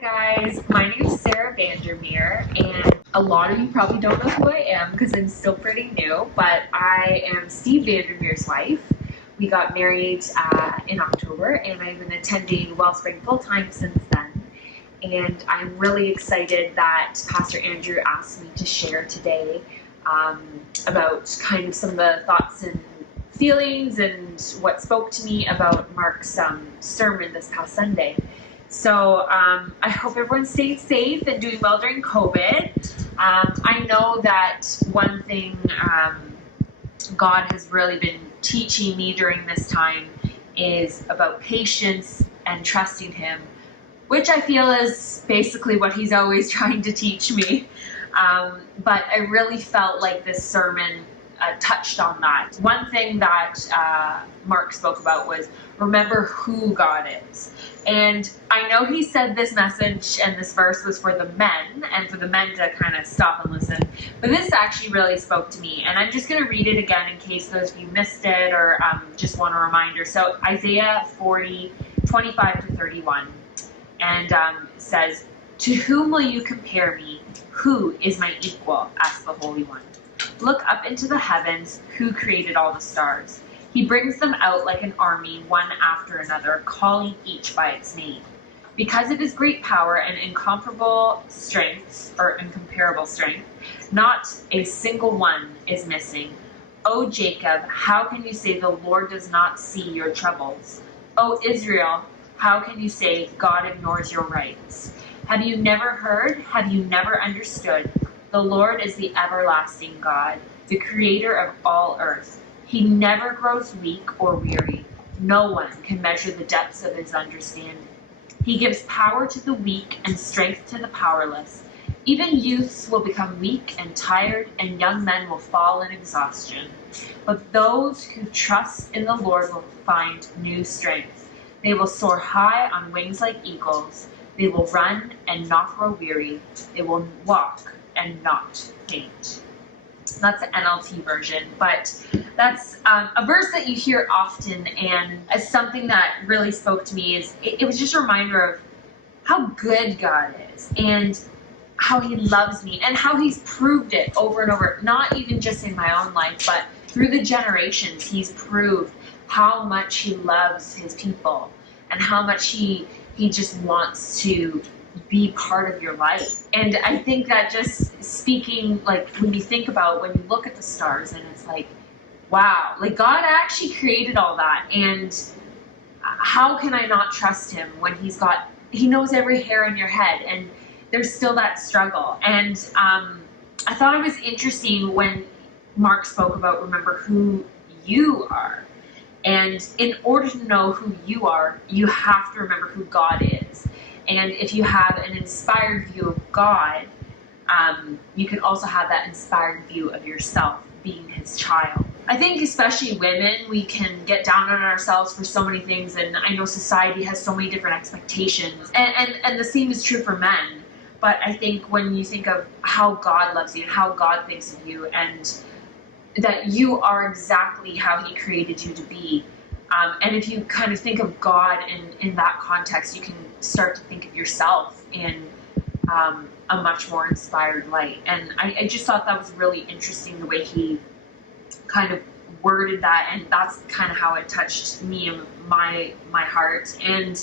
Hi guys, my name is Sarah Vandermeer, and a lot of you probably don't know who I am because I'm still pretty new, but I am Steve Vandermeer's wife. We got married in October, and I've been attending Wellspring full-time since then. And I'm really excited that Pastor Andrew asked me to share today about kind of some of the thoughts and feelings and what spoke to me about Mark's sermon this past Sunday. So I hope everyone's staying safe and doing well during COVID. I know that one thing God has really been teaching me during this time is about patience and trusting Him, which I feel is basically what He's always trying to teach me. But I really felt like this sermon touched on that. One thing that Mark spoke about was remember who God is. And I know he said this message and this verse was for the men and for the men to kind of stop and listen. But this actually really spoke to me. And I'm just going to read it again in case those of you missed it or just want a reminder. So Isaiah 40, 25 to 31. And says, "To whom will you compare me? Who is my equal?" asked the Holy One. "Look up into the heavens. Who created all the stars? He brings them out like an army, one after another, calling each by its name. Because of his great power and incomparable strength, not a single one is missing. O Jacob, how can you say the Lord does not see your troubles? O Israel, how can you say God ignores your rights? Have you never heard? Have you never understood? The Lord is the everlasting God, the creator of all earth. He never grows weak or weary. No one can measure the depths of his understanding. He gives power to the weak and strength to the powerless. Even youths will become weak and tired, and young men will fall in exhaustion. But those who trust in the Lord will find new strength. They will soar high on wings like eagles. They will run and not grow weary. They will walk and not faint." That's the NLT version, but that's a verse that you hear often, and as something that really spoke to me is it was just a reminder of how good God is and how He loves me and how He's proved it over and over, not even just in my own life, but through the generations. He's proved how much He loves His people and how much He just wants to be part of your life. And I think that just speaking, like when you think about, when you look at the stars and it's like, wow, like God actually created all that. And how can I not trust Him when He knows every hair in your head, and there's still that struggle. And I thought it was interesting when Mark spoke about remember who you are. And in order to know who you are, you have to remember who God is. And if you have an inspired view of God, you can also have that inspired view of yourself being His child. I think especially women, we can get down on ourselves for so many things, and I know society has so many different expectations, and the same is true for men. But I think when you think of how God loves you and how God thinks of you, and that you are exactly how He created you to be, and if you kind of think of God in that context, you can start to think of yourself in a much more inspired light. And I just thought that was really interesting, the way he kind of worded that, and that's kind of how it touched me and my heart. And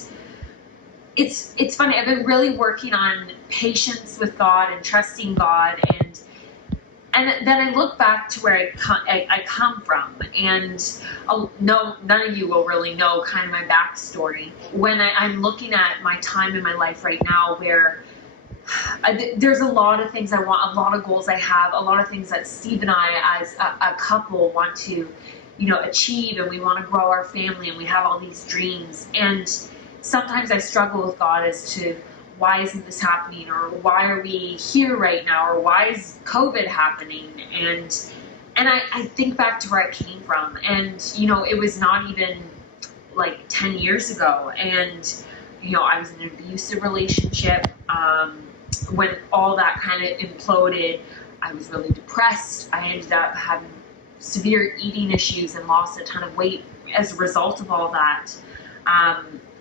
it's funny, I've been really working on patience with God and trusting God, and then I look back to where I come from, and none of you will really know kind of my backstory. When I'm looking at my time in my life right now, where there's a lot of things I want, a lot of goals I have, a lot of things that Steve and I as a couple want to, achieve, and we want to grow our family, and we have all these dreams. And sometimes I struggle with God as to why isn't this happening, or why are we here right now, or why is COVID happening? And I think back to where I came from, and it was not even like 10 years ago, and I was in an abusive relationship. When all that kind of imploded, I was really depressed. I ended up having severe eating issues and lost a ton of weight as a result of all that.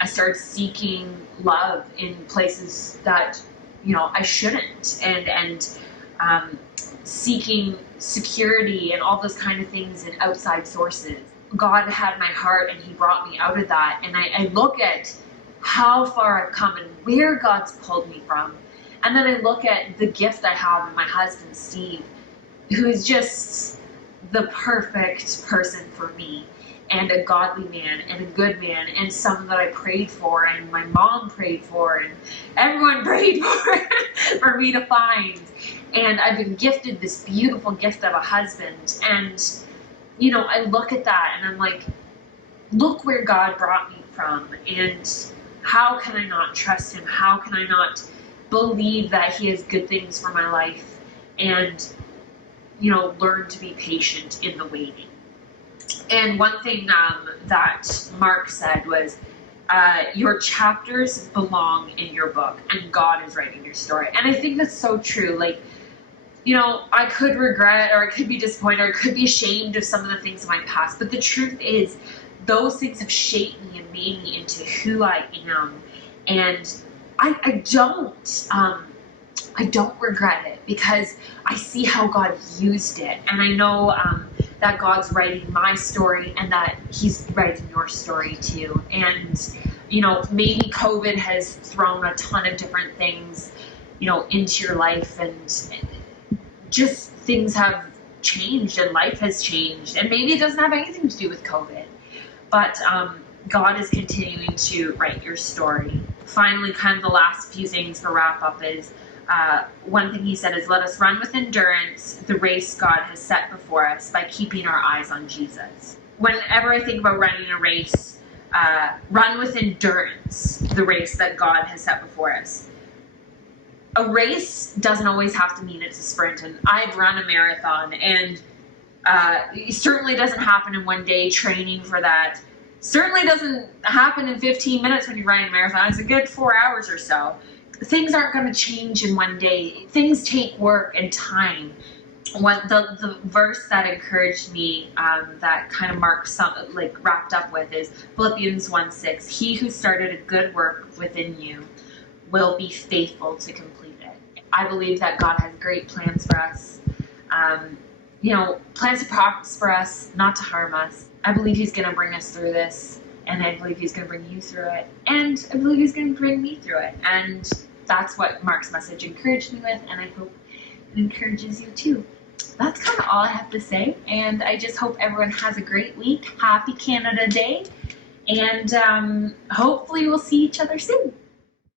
I started seeking love in places that, I shouldn't, and seeking security and all those kind of things in outside sources. God had my heart and he brought me out of that. And I look at how far I've come and where God's pulled me from. And then I look at the gift I have in my husband, Steve, who is just the perfect person for me, and a godly man and a good man, and someone that I prayed for and my mom prayed for and everyone prayed for me to find. And I've been gifted this beautiful gift of a husband. And, I look at that and I'm like, look where God brought me from. And how can I not trust him? How can I not believe that he has good things for my life? And, learn to be patient in the waiting. And one thing that Mark said was, your chapters belong in your book, and God is writing your story. And I think that's so true. Like, I could regret, or I could be disappointed, or I could be ashamed of some of the things in my past. But the truth is, those things have shaped me and made me into who I am. And I don't regret it, because I see how God used it. And I know that God's writing my story and that he's writing your story too. And, maybe COVID has thrown a ton of different things, into your life, and just things have changed and life has changed. And maybe it doesn't have anything to do with COVID, but God is continuing to write your story. Finally, kind of the last few things for wrap up is, one thing he said is, let us run with endurance the race God has set before us by keeping our eyes on Jesus. Whenever I think about running a race, run with endurance the race that God has set before us. A race doesn't always have to mean it's a sprint, and I've run a marathon, and it certainly doesn't happen in one day. Training for that certainly doesn't happen in 15 minutes when you're running a marathon. It's a good 4 hours or so. Things aren't going to change in one day. Things take work and time. The verse that encouraged me, that kind of marks wrapped up with, is Philippians 1:6. He who started a good work within you will be faithful to complete it. I believe that God has great plans for us. Plans to prosper us, not to harm us. I believe he's going to bring us through this, and I believe he's going to bring you through it, and I believe he's going to bring me through it. And that's what Mark's message encouraged me with, and I hope it encourages you too. That's kind of all I have to say, and I just hope everyone has a great week. Happy Canada Day, and hopefully we'll see each other soon.